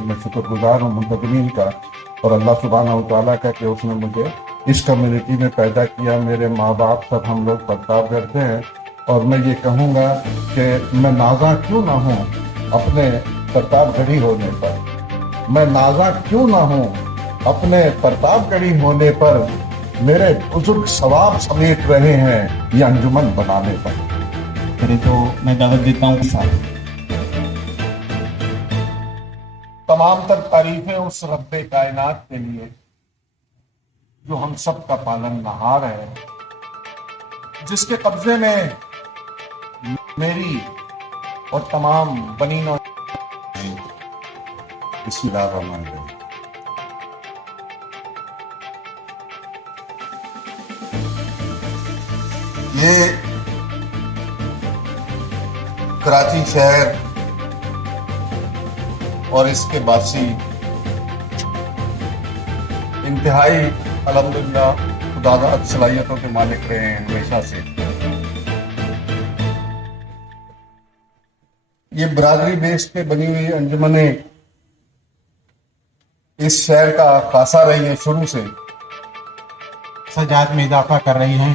میں شکر گزار ہوں منتظمین کا اور اللہ سبحانہ و تعالیٰ کا کہ اس نے مجھے اس کمیونٹی میں پیدا کیا. میرے ماں باپ سب ہم لوگ پرتاپ گڑھ ہیں اور میں یہ کہوں گا کہ میں نازاں کیوں نہ ہوں اپنے پرتاپ گڑھی ہونے پر, میں نازاں کیوں نہ ہوں اپنے پرتاپ گڑھی ہونے پر. میرے بزرگ ثواب سمیٹ رہے ہیں یہ انجمن بنانے پر. کرے تو میں دعوت دیتا ہوں ساتھ. تمام تر تعریفیں اس رب کائنات کے لیے جو ہم سب کا پالن نہار ہے, جس کے قبضے میں میری اور تمام بنین اور بسم اللہ الرحمن الرحیم. یہ کراچی شہر اور اس کے باسی انتہائی الحمدللہ خداداد صلاحیتوں کے مالک رہے ہیں ہمیشہ سے. یہ برادری بیس پہ بنی ہوئی انجمنیں اس شہر کا خاصہ رہی ہیں شروع سے, سجاد میں اضافہ کر رہی ہیں.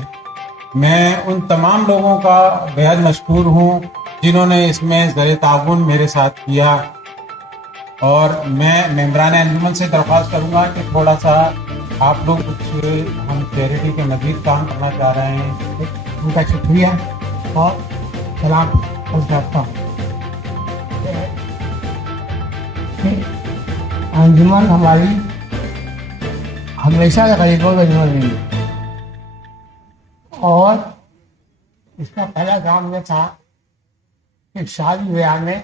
میں ان تمام لوگوں کا بےحد مشکور ہوں جنہوں نے اس میں زیر تعاون میرے ساتھ کیا, اور میں ممبران انجمن سے درخواست کروں گا کہ تھوڑا سا آپ لوگ کچھ ہم چیریٹی کے مزید کام کرنا چاہ رہے ہیں. ان کا شکریہ اور سلام کرتا ہوں. انجمن ہماری ہمیشہ غریبوں کا انجمن رہی ہے, اور اس کا پہلا کام یہ تھا کہ شادی بیاہ میں